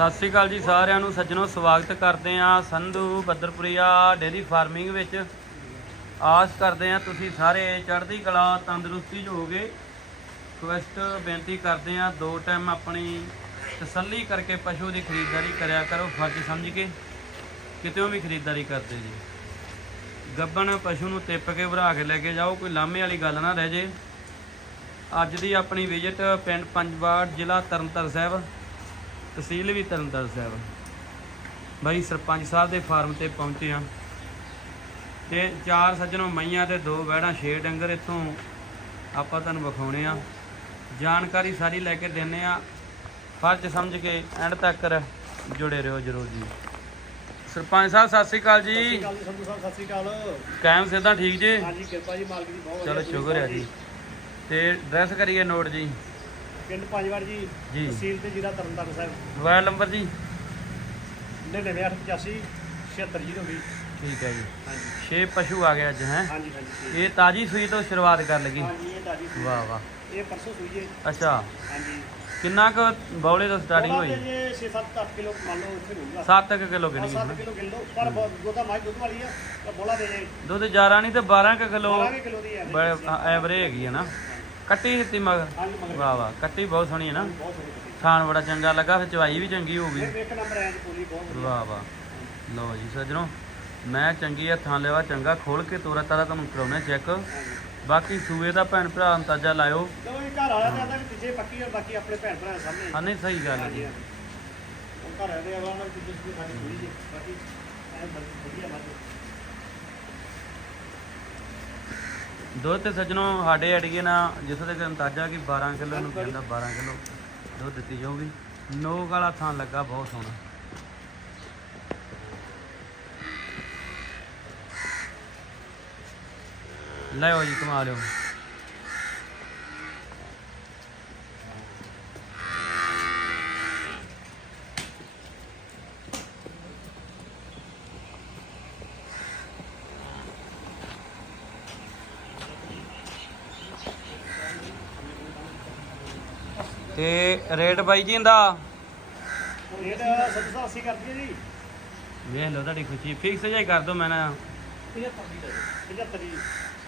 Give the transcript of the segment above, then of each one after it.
ਸਤਿ ਸ੍ਰੀ ਅਕਾਲ ਜੀ ਸਾਰਿਆਂ ਨੂੰ, ਸੱਜਣੋ, ਸਵਾਗਤ ਕਰਦੇ ਆ ਸੰਧੂ ਬੱਦਰਪੁਰੀਆ ਡੇਰੀ ਫਾਰਮਿੰਗ ਵਿੱਚ। ਆਸ ਕਰਦੇ ਆ ਤੁਸੀਂ ਸਾਰੇ ਚੜ੍ਹਦੀ ਕਲਾ, ਤੰਦਰੁਸਤੀ 'ਚ ਹੋਗੇ ਰਿਕਵੈਸਟ ਬੇਨਤੀ ਕਰਦੇ ਆ ਦੋ ਟਾਈਮ ਆਪਣੀ ਤਸੱਲੀ ਕਰਕੇ ਪਸ਼ੂ ਦੀ ਖਰੀਦਦਾਰੀ ਕਰਿਆ ਕਰੋ, ਫਰਜ਼ ਸਮਝ ਕੇ। ਕਿਤੇ ਵੀ ਖਰੀਦਦਾਰੀ ਕਰਦੇ ਜੀ। ਗੱਬਣ ਪਸ਼ੂ ਨੂੰ ਟਿੱਪ ਕੇ ਭਰਾ ਕੇ ਲੈ ਕੇ ਜਾਓ, ਕੋਈ ਲਾਮੇ ਵਾਲੀ ਗੱਲ ਨਾ ਰਹਿ ਜੇ। ਅੱਜ ਦੀ ਆਪਣੀ ਵਿਜ਼ਿਟ ਪਿੰਡ ਪੰਜਵਾੜ, ਜ਼ਿਲ੍ਹਾ ਤਰਨਤਾਰਨ ਸਾਹਿਬ। ਤਹਿਸੀਲ ਵੀ ਤਰਨਤਾਰਨ ਸਾਹਿਬ ਬਾਈ ਸਰਪੰਚ ਸਾਹਿਬ ਦੇ ਫਾਰਮ ਤੇ ਪਹੁੰਚੇ ਆ। ਤੇ ਚਾਰ ਸੱਜਣੋਂ ਮਈਆਂ ਤੇ ਦੋ ਵਹਿੜਾਂ ਛੇ ਡੰਗਰ ਇੱਥੋਂ ਆਪਾਂ ਤੁਹਾਨੂੰ ਵਿਖਾਉਣੇ ਆ। ਜਾਣਕਾਰੀ ਸਾਰੀ ਲੈ ਕੇ ਦਿੰਨੇ ਆ। ਫਰਜ਼ ਸਮਝ ਕੇ ਐਂਡ ਤੱਕ ਜੁੜੇ ਰਹੋ ਜਰੂਰ ਜੀ। ਸਰਪੰਚ ਸਾਹਿਬ ਸਤਿ ਸ੍ਰੀ ਅਕਾਲ ਸਤਿ ਜੀ ਸ਼੍ਰੀ ਅਕਾਲ ਜੀ ਸੰਧੂ ਸਾਹਿਬ ਸਤਿ ਸ਼੍ਰੀ ਅਕਾਲ। ਕਾਇਮ ਸਿੱਧਾ ਠੀਕ ਜੀ? ਹਾਂਜੀ ਕਿਰਪਾ ਜੀ ਮਾਲਕ ਦੀ ਬਹੁਤ ਚਲੋ। ਸ਼ੁਕਰ ਹੈ ਜੀ। ਤੇ ਐਡਰੈਸ ਕਰੀਏ ਨੋਟ ਜੀ। ਪਿੰਡ ਪੰਜਵਾੜ ਜੀ ਜੀ। ਤਹਿਸੀਲ ਤੇ ਜ਼ਿਲ੍ਹਾ ਤਰਨਤਾਰਨ ਸਾਹਿਬ। ਮੋਬਾਈਲ ਨੰਬਰ ਜੀ। 9985 7602 ਠੀਕ ਹੈ ਜੀ। ਹਾਂਜੀ। 6 ਪਸ਼ੂ ਆ ਗਏ ਅੱਜ ਹੈ? ਹਾਂਜੀ ਹਾਂਜੀ ਇਹ ਤਾਜੀ ਸੂਈ ਤੋਂ ਸ਼ੁਰੂਆਤ ਕਰ ਲਗੀ ਹਾਂਜੀ ਇਹ ਤਾਜੀ ਸੂਈ। ਵਾਹ ਵਾਹ। ਇਹ ਪਰਸੋਂ ਸੂਈ ਜੇ ਅੱਛਾ। ਹਾਂਜੀ। ਕਿੰਨਾ ਕੁ ਬੌਲੇ ਤੋਂ ਸਟਾਰਟਿੰਗ ਉਹਦਾ ਹੋਈ? ਤੇ ਜੇ 6-7 ਕਿਲੋ ਮੰਨ ਲਓ ਇੱਥੇ ਹੋਊਗਾ। 7 ਕਿਲੋ ਕਿੰਨੀ 7 ਕਿਲੋ ਕਿਲੋ ਪਰ ਬਹੁਤ- ਦੁੱਧ ਮਾਈ ਦੁੱਧ ਵਾਲੀ ਆ ਤਾਂ ਬੋਲਾ ਦੇ ਜੇ ਦੁੱਧ 11 ਨਹੀਂ ਤੇ 12 ਕੁ ਕਿਲੋ 12 ਕਿਲੋ ਦੀ ਹੈ ਐਵਰੇਜ ਹੈਗੀ ਹੈ ਨਾ। ਕੱਟੀ ਦਿੱਤੀ ਮਗਰ? ਵਾਹ ਵਾਹ ਕੱਟੀ ਬਹੁਤ ਸੋਹਣੀ ਹੈ ਨਾ। ਥਾਣ ਬੜਾ ਚੰਗਾ ਲੱਗਾ ਫਿਰ ਚਵਾਈ ਵੀ ਚੰਗੀ ਇੱਕ ਨੰਬਰ ਪੂਰੀ ਬਹੁਤ ਵਧੀਆ। ਵਾਹ ਵਾਹ। ਲਓ ਜੀ ਸੱਜਣੋ ਮੈਂ ਚੰਗੀ ਆ ਥਾਂ ਲੈਵਾ ਚੰਗਾ ਖੋਲ ਕੇ ਤੋਰਾ ਤਾਰਾ ਤੁਹਾਨੂੰ ਕਰਾਉਣਾ ਚੈੱਕ। ਬਾਕੀ ਸੂਏ ਦਾ ਭੈਣ ਭਰਾ ਅੰਦਾਜ਼ਾ ਲਾਇਓ। ਲਓ ਇਹ ਘਰ ਵਾਲਾ ਤਾਂ ਆਂਦਾ ਵੀ ਪਿੱਛੇ ਪੱਕੀ ਆ ਬਾਕੀ ਆਪਣੇ ਭੈਣ ਭਰਾ ਦੇ ਸਾਹਮਣੇ। ਹਾਂ ਨਹੀਂ ਸਹੀ ਗੱਲ ਹੈ ਜੀ। ਘਰ ਦੇ ਆਵਾਂ ਨਾਲ ਜਿੱਦ ਸਾਡੀ ਹੋਈ ਜੀ ਬਾਕੀ ਐ ਵਧੀਆ ਮੱਝ ਦੁੱਧ ਤੇ ਸੱਜਣੋ, ਸਾਡੇ ਅੜੀਏ ਨਾ, ਜਿੱਥੋਂ ਤੱਕ ਅੰਦਾਜ਼ਾ ਕਿ 12 ਕਿਲੋ ਨੂੰ ਕਹਿੰਦਾ 12 ਕਿਲੋ ਦੁੱਧ ਦਿੱਤੀ ਜਾਊਗੀ। ਨੋਕ ਵਾਲਾ ਥਾਂ ਲੱਗਾ ਬਹੁਤ ਸੋਹਣਾ। ਲੈ ਜੀ ਕਮਾ ਲਿਓ। ਤੇ ਰੇਟ ਬਾਈ ਜੀ ਇਹਦਾ? ਰੇਟ 780 ਕਰਦੀ ਹੈ ਜੀ। ਵੇਖ ਲਓ ਤੁਹਾਡੀ ਖੁਸ਼ੀ। ਫਿਕਸ ਜਾਈ ਕਰ ਦੋ ਮੈਂ ਨਾ 75 ਦੀ 75 ਜੀ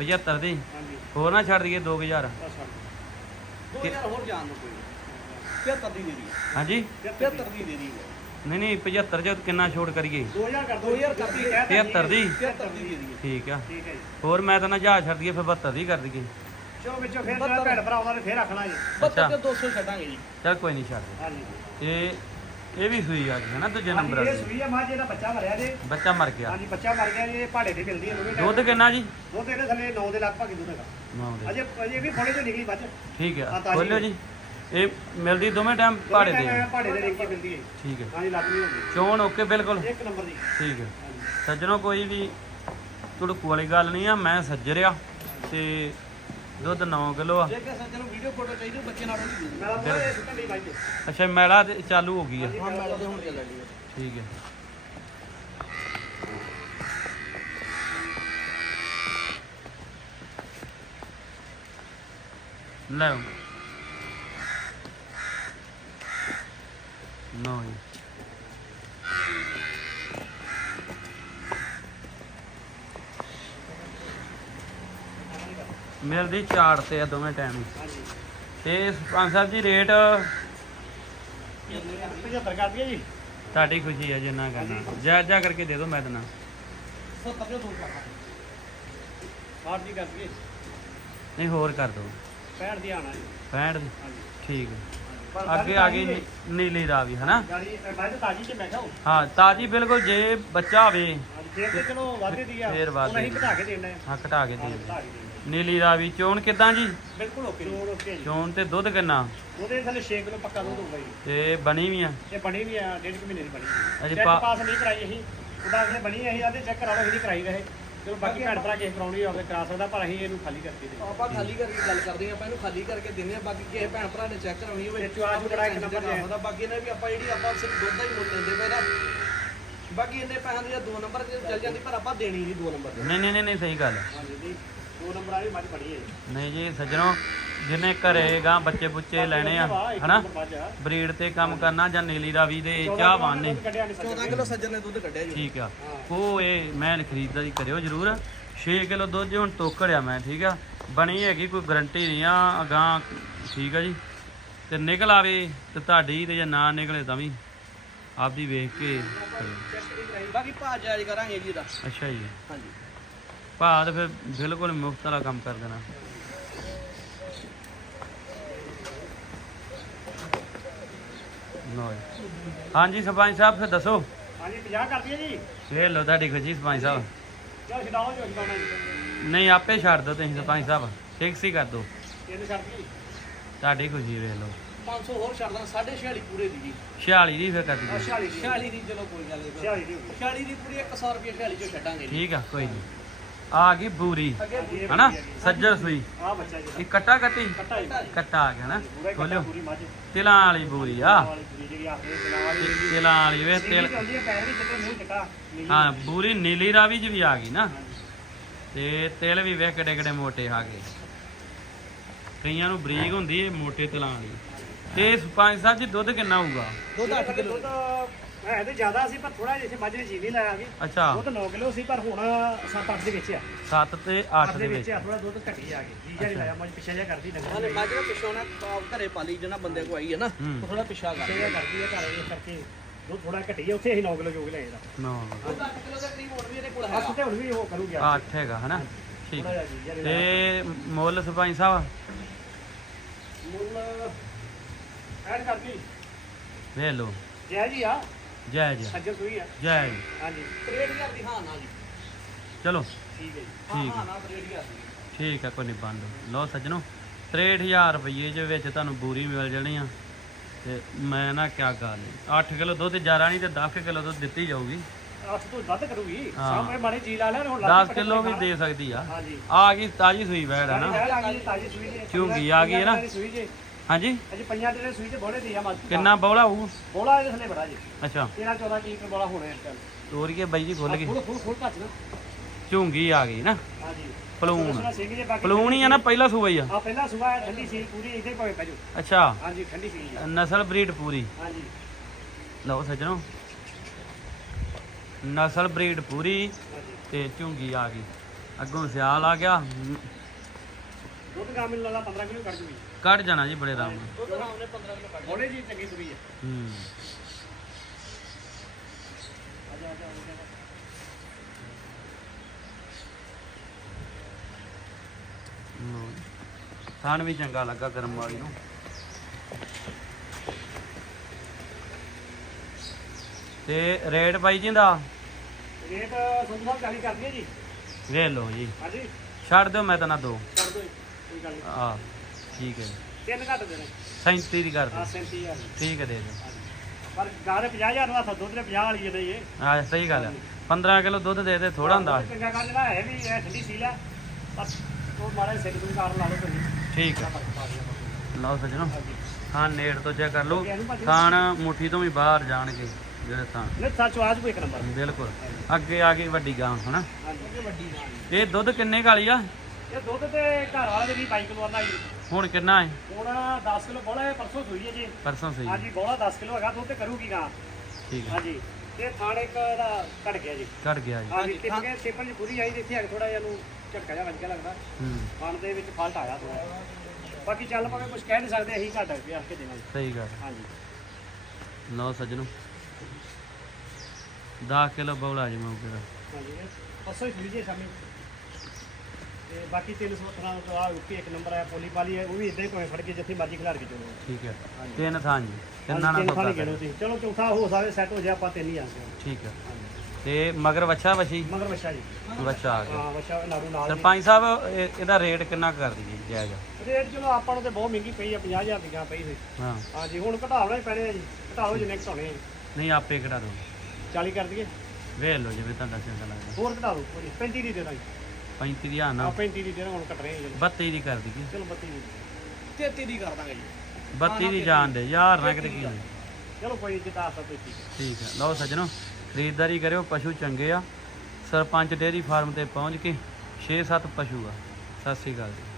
75 ਦੀ। ਹਾਂਜੀ। ਹੋਰ ਨਾ ਛੱਡ ਦਈਏ 2000 ਬਸ ਛੱਡ ਕਿ- 2000 ਹੋਰ ਜਾਣ ਦੋ ਕੋਈ। 75 ਦੀ ਦੇ ਦੀ ਹਾਂਜੀ? 75 ਦੀ ਦੇ ਦੀ ਨਹੀਂ ਨਹੀਂ 75 ਚ ਕਿੰਨਾ ਛੋਟ ਕਰੀਏ? 2000 ਕਰ ਦੋ। 2000 ਕਰਦੀ 73 ਦੀ? 73 ਦੀ ਦੇ ਦੀ ਠੀਕ ਆ। ਠੀਕ ਹੈ ਜੀ। ਹੋਰ ਮੈਂ ਤਾਂ ਨਾ ਜਹਾਜ਼ ਛੱਡ ਦਈਏ ਫਿਰ 72 ਦੀ ਕਰ ਦਈਏ। ਚੋ ਵਿੱਚੋਂ ਫਿਰ ਜਿਹੜਾ ਭੈਣ ਭਰਾ ਉਹਨਾਂ ਨੇ ਫਿਰ ਰੱਖਣਾ ਜੀ। ਅੱਛਾ। 200 ਛੱਡਾਂਗੇ ਜੀ। ਚਲ ਕੋਈ ਨਹੀਂ ਛੱਡ ਦੇ। ਹਾਂਜੀ। ਇਹ ਇਹ ਵੀ ਸੂਈ ਆ ਗਈ ਹੈ ਨਾ ਦੂਜੇ ਹਾਂਜੀ, ਨੰਬਰ ਇਹ ਵਾਲੀ। ਸੂਈ ਆ ਮਾਂ ਜਿਹਦਾ ਬੱਚਾ ਮਰਿਆ ਜੇ। ਬੱਚਾ ਮਰ ਗਿਆ। ਹਾਂਜੀ ਬੱਚਾ ਮਰ ਗਿਆ ਜੀ ਇਹ ਪਹਾੜੇ ਤੇ ਮਿਲਦੀ ਹੈ ਦੋਵੇਂ ਦੁੱਧ ਕਿੰਨਾ ਜੀ? ਦੁੱਧ ਇਹਦੇ ਥੱਲੇ 9 ਦੇ ਲਗਭਗ ਹੀ ਦੁੱਧ ਹੈਗਾ। ਨੌ ਦੇ। ਅਜੇ ਅਜੇ ਵੀ ਥੋੜੇ ਜਿਹਾ ਨਿਕਲੀ ਬੱਚ ਠੀਕ ਹਾਂ, ਆ ਤਾਜ਼ੀ ਬੋਲਿਓ ਜੀ। ਇਹ ਮਿਲਦੀ ਦੋਵੇਂ ਟਾਈਮ ਪਹਾੜੇ ਦੇ। ਪਹਾੜੇ ਦੇ ਕੇ ਮਿਲਦੀ ਹੈ ਠੀਕ ਹੈ ਹਾਂਜੀ ਲੱਗ ਨਹੀਂ ਹੁੰਦੀ। ਚੋਣ ਓਕੇ ਬਿਲਕੁਲ। ਇੱਕ ਨੰਬਰ ਦੀ। ਠੀਕ ਹੈ ਹਾਂਜੀ। ਸੱਜਣੋ ਕੋਈ ਵੀ ਤੁੜਕੂ ਵਾਲੀ ਗੱਲ ਨਹੀਂ ਆ ਮੈਂ ਸੱਜਰਿਆ ਤੇ ਦੁੱਧ 9 ਕਿਲੋ ਆ। ਜੇ ਵੀਡੀਓ ਫੋਟੋ ਚਾਹੀਦੀ ਬੱਚੇ ਨਾਲ ਤਾਂ ਬਾਈ ਅੱਛਾ ਮੈਲਾ ਤੇ ਚਾਲੂ ਹੋ ਗਈ ਆ। ਹਾਂ ਮੈਂ ਤੇ ਹੁਣ ਚੱਲ ਰਹੀ ਹੈ ਠੀਕ ਹੈ ਲਓ ਨੋ ਜੀ। ਮਿਲਦੀ ਚਾਰ ਤੇ ਆ ਦੋਵੇਂ ਟਾਈਮ ਹੀ। ਹਾਂਜੀ। ਤੇ ਸਰਪੰਚ ਸਾਹਿਬ ਜੀ ਰੇਟ 75 ਕਰ ਦਈਏ ਜੀ। ਤੁਹਾਡੀ ਖੁਸ਼ੀ ਹੈ ਜਿੰਨਾ ਕਰਨਾ। ਜਾ ਜਾ ਕਰਕੇ ਦੇ ਦਿਓ ਮੈਂ ਦੇਣਾ 70 ਦੇ ਦੋ ਕਰ ਹਾਰ ਦੀ ਕਰ ਦਈਏ। ਨਹੀਂ ਹੋਰ ਕਰ ਦਿਓ। 65 ਦੀ ਆਣਾ ਜੀ। 65 ਦੀ? ਹਾਂਜੀ। ਠੀਕ ਹੈ ਅੱਗੇ ਆ ਗਈ ਨੀਲੀ ਰਾਵੀ ਹਨਾ। ਹਾਂ ਤਾਜੀ ਬਿਲਕੁਲ ਜੇ ਬੱਚਾ ਹੋਵੇ ਫੇਰ ਤੇ ਚਲੋ ਵਾਧੇ ਦੀ ਆ। ਫੇਰ ਵਾਧੇ ਦੀ। ਘਟਾ ਕੇ ਦੇਣਾ ਹੈ ਹਾਂ ਘਟਾ ਕੇ ਦੇ ਦੇਣਾ ਨੀਲੀ ਰਾਵੀ ਚੋਣ ਕਿਦਾਂ ਜੀ? ਬਿਲਕੁਲ ਓਕੇ ਚੋੜ ਓਕੇ ਚੋਣ ਤੇ ਦੁੱਧ ਕਿੰਨਾ? ਉਹਦੇ ਥੱਲੇ 6 ਕਿਲੋ ਪੱਕਾ ਦੁੱਧ ਹੋਊਗਾ ਜੀ। ਤੇ ਬਣੀ ਵੀ ਆ? ਇਹ ਬਣੀ ਵੀ ਆ ਡੇਢ ਕੁ ਮਹੀਨੇ ਦੀ ਬਣੀ ਅਜੇ ਪਾਸ ਨਹੀਂ ਕਰਾਈ ਅਸੀਂ। ਉਹਦਾ ਅਗਲੇ ਬਣੀ ਅਸੀਂ ਆਦੇ ਚੈੱਕ ਕਰਾ ਲਓ ਅਸੀਂ ਨਹੀਂ ਕਰਾਈ ਵੈਸੇ। ਚਲੋ ਬਾਕੀ ਭੈਣ ਭਰਾ ਕਿਸੇ ਕਰਾਉਣੀ ਹੋਵੇ ਕਰਾ ਸਕਦਾ ਪਰ ਅਸੀਂ ਇਹਨੂੰ ਖਾਲੀ ਕਰਕੇ ਦੇ ਆਪਾਂ ਖਾਲੀ ਕਰਕੇ ਗੱਲ ਕਰਦੇ ਆਪਾਂ ਇਹਨੂੰ ਖਾਲੀ ਕਰਕੇ ਦਿੰਦੇ ਆ ਬਾਕੀ ਕਿਸੇ ਭੈਣ ਭਰਾ ਨੇ ਚੈੱਕ ਕਰਾਉਣੀ ਹੋਵੇ। ਵਿੱਚ ਆਹ ਜਿਹੜਾ ਇੱਕ ਨੰਬਰ ਤੇ। ਦਾ ਬਾਕੀ ਇਹਨਾਂ ਵੀ ਆਪਾਂ ਜਿਹੜੀ ਆਪਾਂ ਸਿਰਫ ਦੁੱਧ ਦਾ ਹੀ ਮੁੱਲ ਲੈਂਦੇ ਪਏ ਨਾ ਬਾਕੀ ਇੰਨੇ ਪੈਸਿਆਂ ਦੀ ਜਾਂ ਦੋ ਨੰਬਰ ਤੇ ਚੱਲ ਜਾਂਦੀ ਪਰ ਆਪਾਂ ਦੇਣੀ ਨਹੀਂ ਦੋ ਨੰਬਰ ਤੇ ਨਹੀਂ ਨਹੀਂ ਨਹੀਂ ਨਹੀਂ ਸਹੀ ਗੱਲ। ਹੈ। ਹਾਂਜੀ ਜੀ ਦੋ ਨੰਬਰ ਵਾਲੀ ਮੱਝ ਬੜੀ ਹੈ ਜੀ। ਨਹੀਂ ਜੀ ਸੱਜਣੋ ਜਿਹਨੇ ਘਰੇ ਗਾਂ ਬੱਚੇ ਬੁੱਚੇ ਲੈਣੇ ਆ ਹਨਾ? ਆ। ਬਰੀਡ ਤੇ ਕੰਮ ਕਰਨਾ ਜਾਂ ਨੀਲੀ ਰਾਵੀ ਦੇ 14 ਚਾਹਵਾਨ ਨੇ ਦੁੱਧ ਕੱਢਿਆ ਨੀ ਸੱਜਣ 14 ਕਿਲੋ ਸੱਜਣ ਨੇ ਦੁੱਧ ਕੱਢਿਆ ਜੀ। ਠੀਕ ਆ। ਉਹ ਇਹ ਮੈਂ ਖਰੀਦਦਾਰੀ ਕਰਿਓ ਜਰੂਰ। 6 ਕਿਲੋ ਦੁੱਧ ਜੀ ਹੁਣ ਤੋਕੜਿਆ ਮੈਂ ਠੀਕ ਆ? ਬਣੀ ਹੈਗੀ ਕੋਈ ਗਰੰਟੀ ਨਹੀਂ ਆ ਅਗਾਂ ਠੀਕ ਆ ਜੀ। ਤੇ ਨਿਕਲ ਆਵੇ ਤੇ ਤੁਹਾਡੀ ਤੇ ਜੇ ਨਾ ਨਿਕਲੇ ਤਾਂ ਵੀ। ਆਪਦੀ ਵੇਖ ਕੇ। ਬਾਕੀ ਭਾਅ ਜਾਇਜ਼ ਕਰਾਂਗੇ ਜੀ ਦਾ ਅੱਛਾ ਜੀ। ਹਾਂਜੀ। ਭਾਅ ਤੇ ਫਿਰ ਬਿਲਕੁਲ ਮੁਫਤ ਵਾਲਾ ਕੰਮ ਕਰ ਦੇਣਾ। ਜੀ। ਹਾਂਜੀ ਸਰਪੰਚ ਸਾਹਿਬ ਫਿਰ ਦੱਸੋ। ਹਾਂਜੀ 50 ਕਰ ਦਈਏ ਜੀ। ਵੇਖ ਲਓ ਤੁਹਾਡੀ ਖੁਸ਼ੀ ਸਰਪੰਚ ਸਾਹਿਬ। ਚਲੋ ਛਡਾਓ ਜੋ ਛਡਾਉਣਾ ਜੀ ਨਹੀਂ ਆਪੇ ਛੱਡ ਦਿਓ ਤੁਸੀਂ ਸਰਪੰਚ ਸਾਹਿਬ। ਫਿਕਸ ਹੀ ਕਰ ਦਿਓ। ਇਹਨੂੰ ਛੱਡ ਦਈਏ। ਤੁਹਾਡੀ ਖੁਸ਼ੀ ਵੇਖ ਲਓ। 500 ਹੋਰ ਛੱਡ ਦਾਂ 46 ਪੂਰੇ ਦੀ ਜੀ। 46 ਦੀ ਫਿਰ ਕਰ ਆ ਦਿਓ 46 ਦੀ। 46 ਦੀ ਚਲੋ ਕੋਈ ਗੱਲ ਨਹੀਂ। 46 ਦੀ ਹੋ ਗਈ। 46 ਦੀ ਪੂਰੀ 100 ਰੁਪਏ 46 ਚੋਂ ਛੱਡਾਂਗੇ ਜੀ। ਠੀਕ ਆ ਕੋਈ ਨਹੀਂ। ਆ ਗਈ ਬੂਰੀ। ਇਹ ਹਨਾ। ਸੱਜਰ ਸੂਈ। ਆਹ ਬੱਚਾ ਜੀ। ਇਹ ਕੱਟਾ ਕੱਟੀ? ਕੱਟਾ ਆ ਗਿਆ ਨਾ। ਖੋਲਿਓ। ਤਿਲਾਂ ਵਾਲੀ ਬੂਰੀ ਆ। ਤਿਲਾਂ ਵਾਲੀ ਤਿਲਾਂ ਵਾਲੀ ਵੇ ਤਿਲ ਹੈ ਵੀ ਬੂਰੀ ਨੀਲੀ ਰਾਵੀ ਚ ਵੀ ਆ ਗਈ ਨਾ। ਤੇ ਤਿਲ ਵੀ ਵੇਖ ਕਿੱਡੇ ਕਿੱਡੇ ਮੋਟੇ ਆ ਗਏ। ਕਈਆਂ ਨੂੰ ਬਰੀਕ ਹੁੰਦੀ ਏ ਮੋਟੇ ਤਿਲਾਂ ਵਾਲੀ। ਤੇ ਸਰਪੰਚ ਸਾਹਿਬ ਜੀ ਦੁੱਧ ਕਿੰਨਾ ਹੋਊਗਾ? ਦੁੱਧ 8 ਕਿਲੋ। ਦੁੱਧ ਹੈ ਤੇ ਜ਼ਿਆਦਾ ਸੀ ਪਰ ਥੋੜਾ ਜਿਹਾ ਮੱਝ ਨੇ ਚੀਨੀ ਲਾਇਆ ਸੀ। ਅੱਛਾ। ਦੁੱਧ 9 ਕਿਲੋ ਸੀ ਪਰ ਹੁਣ 7-8 ਦੇ ਵਿੱਚ ਆ। 7 ਤੇ 8 8 ਦੇ ਵਿੱਚ। ਥੋੜਾ ਦੁੱਧ ਘਟੀ ਆ ਗਈ ਜੀਜਾ ਨਹੀਂ ਲਾਇਆ ਮੱਝ ਪਿੱਛੇ ਜਿਹਾ ਕਰਦੀ ਹਾਲੇ ਨੰਗਾ ਮੱਝ ਨਾ ਪਿੱਛੋਂ ਨਾ ਘਰੇ ਪਾਲੀ ਜਿਹਨਾਂ ਬੰਦੇ ਕੋ ਆਈ ਹੈ ਨਾ ਹੂੰ। ਥੋੜਾ ਪਿੱਛਾ ਕਰ ਪਿੱਛੇ ਜਿਹਾ ਕਰਦੀ ਆ ਘਰ ਇਹ ਕਰਕੇ ਦੁੱਧ ਥੋੜਾ ਘਟੀ ਆ ਉੱਥੇ ਅਸੀਂ 9 ਕਿਲੋ ਜੋਗ ਲਿਆਏ ਦਾ ਨੋ। ਦੁੱਧ 8 ਕਿਲੋ ਦਾ ਕਰੀਬ ਹੋਰ ਵੀ ਇਹਦੇ ਕੋਲ ਹੱਥ ਹੈਗਾ। ਤੇ ਹੁਣ ਵੀ ਉਹ ਕਰੂਗੀ 8 ਹੈਗਾ ਹਨਾ? ਠੀਕ। ਤੇ ਮੁੱਲ ਸਰਪੰਚ ਸਾਹਿਬ? ਮੁੱਲ ਐਡ ਵੇਖ ਲਓ। ਜੈ ਜੀ ਆ। ਜੈ ਜੈ। ਸੱਜਣ ਸੂਈ ਆ। ਜੈ ਜੀ। ਹਾਂਜੀ। 63000 ਦੀ ਹਾਂ ਨਾ ਜੀ। ਚਲੋ। ਠੀਕ ਹੈ ਜੀ। ਹਾਂ ਠੀਕ ਹਾਂ ਹੈ। ਨਾ 63000 ਦੀ। ਠੀਕ ਹੈ ਕੋਈ ਨਹੀਂ ਬੰਦ। ਲਓ ਸੱਜਣੋ 63000 ਰੁਪਏ ਦੇ ਵਿੱਚ ਤੁਹਾਨੂੰ ਬੂਰੀ ਮਿਲ ਜਾਣੀ ਆ। ਤੇ ਮੈਂ ਨਾ ਕਿਆ ਗੱਲ 8 ਕਿਲੋ ਦੁੱਧ ਜ਼ਿਆਦਾ ਨਹੀਂ ਤੇ 10 ਕਿਲੋ ਦੁੱਧ ਦਿੱਤੀ ਜਾਊਗੀ। ਅੱਠ ਤੋਂ ਵੱਧ ਕਰੂਗੀ। ਹਾਂ। ਸਾਹਮਣੇ ਮਾਰੇ ਜੀ ਲਾ ਲਿਆ ਹੁਣ 10 ਕਿਲੋ ਵੀ ਦੇ ਸਕਦੀ ਆ। ਹਾਂਜੀ। ਆ ਗਈ ਤਾਜੀ ਸੂਈ ਬੈੜ ਹੈ ਨਾ। ਆ ਗਈ ਤਾਜੀ ਸੂਈ ਜੀ ਝੁੰਗੀ ਆ ਗਈ ਹੈ ਨਾ? ਹਾਂਜੀ? ਅਜੇ ਪੰਜਾਂ ਦੀ ਸੂਈ ਤੇ ਬੋਲੇ ਦੀ ਆ ਮੱਝ ਕਿੰਨਾ ਬੌਲਾ ਹੋਊ? ਬੋਲਾ ਇਹਦੇ ਥੱਲੇ ਬੜਾ ਜੀ। ਅੱਛਾ। 13 14 ਕੀ ਬੋਲਾ ਹੋਣਾ ਇਸ ਟਾਈਮ ਤੋਰੀਏ ਬਾਈ ਜੀ ਖੁੱਲ ਗਈ ਫੁੱਲ ਫੁੱਲ ਫੁੱਲ ਘੱਟ ਨਾ। ਝੁੰਗੀ ਆ ਗਈ ਨਾ। ਹਾਂਜੀ। ਪਲੂਣ। ਪਲੂਣ ਹੀ ਆ ਨਾ ਪਹਿਲਾ ਸੂਆ ਹੀ ਆ। ਆ ਪਹਿਲਾ ਸੁਬਾ ਠੰਡੀ ਸੀ ਪੂਰੀ ਇੱਥੇ ਭਾਵੇਂ ਪੈ ਜਾਓ। ਅੱਛਾ। ਹਾਂਜੀ ਠੰਡੀ ਸੀ ਨਸਲ ਬਰੀਡ ਪੂਰੀ। ਹਾਂਜੀ। ਲਓ ਸੱਜਣੋ। ਨਸਲ ਬਰੀਡ ਪੂਰੀ ਤੇ ਝੁੰਗੀ ਆ ਗਈ। ਅੱਗੋਂ ਸਿਆਲ ਆ ਗਿਆ। ਦੁੱਧ ਗਾਂ ਮੈਨੂੰ ਲੱਗਦਾ 15 ਕਿਲੋ ਕੱਢ ਜੂਗੀ। ਕੱਢ ਜਾਣਾ ਜੀ ਬੜੇ ਆਰਾਮ ਨਾਲ। ਦੁੱਧ ਆਰਾਮ ਨਾਲ 15 ਕਿਲੋ ਕੱਢ ਬੋਲੇ ਜੀ ਚੰਗੀ ਸੂਈ ਹੈ। ਹੂੰ। ਆ ਜਾ ਆ ਜਾ, ਆ ਜਾ ਲਓ ਜੀ। ਥਣ ਵੀ ਚੰਗਾ ਲੱਗਾ ਗਰਮ ਵਾਲੀ ਨੂੰ। ਤੇ ਰੇਟ ਬਾਈ ਜੀ ਦਾ? ਰੇਟ ਸੰਧੂ ਸਾਹਿਬ 40 ਕਰ ਦਈਏ ਜੀ। ਵੇਖ ਲਓ ਜੀ। ਹਾਂਜੀ। ਛੱਡ ਦਿਓ ਮੈਂ ਤਾਂ ਨਾ ਦੋ। ਕਰ ਦਿਓ ਜੀ, ਕੋਈ ਗੱਲ ਨਹੀਂ ਆ ਠੀਕ ਹੈ ਜੀ। ਤਿੰਨ ਘੱਟ ਦੇਣੇ 37 ਦੀ ਕਰ ਆ ਦਿਓ 37000 ਠੀਕ ਹੈ ਦੇ ਦਿਓ। ਪਰ ਗਾਂ ਦੇ 50000 ਦਾ ਦੁੱਧ ਦੇ 50 ਵਾਲੀ ਜਦੇ ਇਹ ਆ ਸਹੀ ਗੱਲ ਹੈ। 15 ਕਿਲੋ ਦੁੱਧ ਦੇ ਦੇ ਥੋੜਾ ਹੁੰਦਾ ਹੈ। ਚੰਗਾ ਜਿਹੜਾ ਹੈ ਵੀ ਇਹ ਠੰਡੀ ਸੀਲ ਹੈ। ਬਸ ਉਹ ਮਾਰੇ ਸਿੱਕ ਨੂੰ ਕਾਰਨ ਲਾ ਲਓ ਤੁਸੀਂ। ਠੀਕ ਹੈ। ਲਓ ਸੱਜਣੋ ਹਾਂ ਨੇੜ ਤੋਂ ਚੈੱਕ ਕਰ ਲਓ। ਥਾਣ ਮੁੱਠੀ ਤੋਂ ਵੀ ਬਾਹਰ ਜਾਣਗੇ ਜਿਹੜੇ ਥਾਣ। ਨਹੀਂ ਸੱਚ ਆਵਾਜ਼ ਕੋਈ ਇੱਕ ਨੰਬਰ। ਬਿਲਕੁਲ। ਅੱਗੇ ਆ ਗਈ ਵੱਡੀ ਗਾਂ ਹਨਾ? ਹਾਂਜੀ। ਵੱਡੀ ਗਾਂ ਇਹ ਦੁੱਧ ਕਿੰਨੇ ਕਾਲੀ ਆ? ਇਹ ਦੁੱਧ ਤੇ ਘਰ ਵਾਲੇ ਦੇ ਵੀ 22 ਕਿਲੋ ਆਉਂਦਾ ਜੀ ਹੁਣ ਕਿੰਨਾ ਹੈ? ਹੁਣ 10 ਕਿਲੋ ਬੋਲਾ ਹੈ ਪਰਸੋਂ ਸੂਈ ਹੈ ਜੀ। ਪਰਸੋਂ ਸਹੀ ਹਾਂਜੀ ਬੋਲਾ 10 ਕਿਲੋ ਹੈਗਾ ਦੁੱਧ ਤੇ ਕਰੂਗੀ ਗਾਂ ਠੀਕ ਹੈ। ਹਾਂਜੀ ਤੇ ਥਾਣ ਇੱਕ ਦਾ ਘਟ ਗਿਆ ਜੀ। ਘਟ ਗਿਆ ਜੀ। ਹਾਂਜੀ ਟਿਪ ਕੇ ਟਿਪਨ ਜੀ ਪੂਰੀ ਆਈ ਤੇ ਇੱਥੇ ਆ ਥੋੜਾ ਜਿਹਾ ਨੂੰ ਝਟਕਾ ਜਿਹਾ ਵੱਜ ਗਿਆ ਲੱਗਦਾ। ਹੂੰ। ਖਾਣ ਦੇ ਵਿੱਚ ਫਾਲਟ ਆਇਆ ਥੋੜਾ ਬਾਕੀ ਚੱਲ ਪਾਵੇ ਕੁਝ ਕਹਿ ਨਹੀਂ ਸਕਦੇ ਅਸੀਂ ਘੱਟ ਪਿਆ ਕੇ ਦੇਣਾ ਜੀ। ਸਹੀ ਗੱਲ। ਹਾਂਜੀ। ਲਓ ਸੱਜਣੋ। 10 ਕਿਲੋ ਬੌਲਾ ਜੀ ਮੌਕੇ ਦਾ ਹਾਂਜੀ ਪਰਸੋਂ ਹੀ ਖੁੱਲੀ ਜੇ ਸ਼ਾਮੀ। ਤੇ ਬਾਕੀ 300 ਤਰ੍ਹਾਂ ਤੋਂ ਆ ਉੱਪਰ ਇੱਕ ਨੰਬਰ ਹੈ ਪੋਲੀ ਪਾਲੀ ਹੈ ਉਹ ਵੀ ਇਦਾਂ ਹੀ ਕੋਈ ਫੜ ਕੇ ਜਿੱਥੇ ਮਰਜ਼ੀ ਖਿਲਾਰ ਕੇ ਚਲੋ। ਠੀਕ ਹੈ। ਤਿੰਨ ਥਾਂ ਜੀ। ਤਿੰਨਾਂ ਨਾਲ ਤਿੰਨ ਸੌਦਾ ਕਰੋ। ਤੁਸੀਂ। ਚਲੋ ਚੌਥਾ ਹੋ ਜਾਵੇ ਸੈੱਟ ਹੋ ਜਾਏ ਆਪਾਂ ਤਿੰਨ ਹੀ ਆਂਦੇ ਠੀਕ ਹੈ। ਤੇ ਮਗਰ ਵੱਛਾ ਵਛੀ? ਮਗਰ ਵਛਾ ਜੀ। ਵੱਛਾ ਆ ਗਿਆ। ਹਾਂ ਵਛਾ ਨਾੜੂ ਨਾਲ ਜੀ। ਸਰਪੰਚ ਸਾਹਿਬ ਇਹ- ਇਹਦਾ ਰੇਟ ਕਿੰਨਾ ਕੁ ਕਰ ਦਈਏ ਜਾਇਜ਼? ਰੇਟ ਚਲੋ ਆਪਾਂ ਨੂੰ ਤੇ ਬਹੁਤ ਮਹਿੰਗੀ ਪਈ ਆ 50000 ਦੀ ਗਾਂ ਪਈ ਹੋਈ। ਹਾਂ। ਹਾਂਜੀ ਹੁਣ ਘਟਾਉਣਾ ਹੀ ਪੈਣੇ ਆ ਜੀ। ਘਟਾਓ ਜਿੰਨੇ ਘਟਾਉਣੇ ਆ। ਨਹੀਂ ਆਪੇ ਕਿਹੜਾ ਦੋ 40 ਕਰ ਦਈਏ। ਵੇਖ ਲਓ ਜਿਵੇਂ ਤੁਹਾਡਾ ਚੰਗਾ ਲੱਗਦਾ। ਹੋਰ ਘਟਾ ਦਿਓ ਕੋਈ ਨੀ, 35 ਦੀ ਦੇ ਦਾਂਗੇ। 35 ਦੀ ਆ ਨਾ। 35 ਦੀ ਦਾਂਗੇ ਹੁਣ ਘਟ ਰਹੇ ਆ ਜੀ 32 ਦੀ ਕਰ ਦਈਏ। ਚਲੋ 32 ਦੀ। 33 ਦੀ ਕਰ ਦਾਂਗੇ ਜੀ। 32 ਦੀ ਜਾਣ ਦੇ। ਯਾਰ ਨਾ ਕਿਤੇ ਕੀ। ਚਲੋ ਕੋਈ ਜਿੱਤਾ ਆਸਾ ਕੋਈ ਠੀਕ ਹੈ। ਲਓ ਸੱਜਣੋ ਖਰੀਦਦਾਰੀ ਕਰਿਓ ਪਸ਼ੂ ਚੰਗੇ ਆ। ਸਰਪੰਚ ਡੇਅਰੀ ਫਾਰਮ ਤੇ ਪਹੁੰਚ ਕੇ 6-7 ਪਸ਼ੂ ਆ। ਸਤਿ ਸ਼੍ਰੀ ਅਕਾਲ ਜੀ।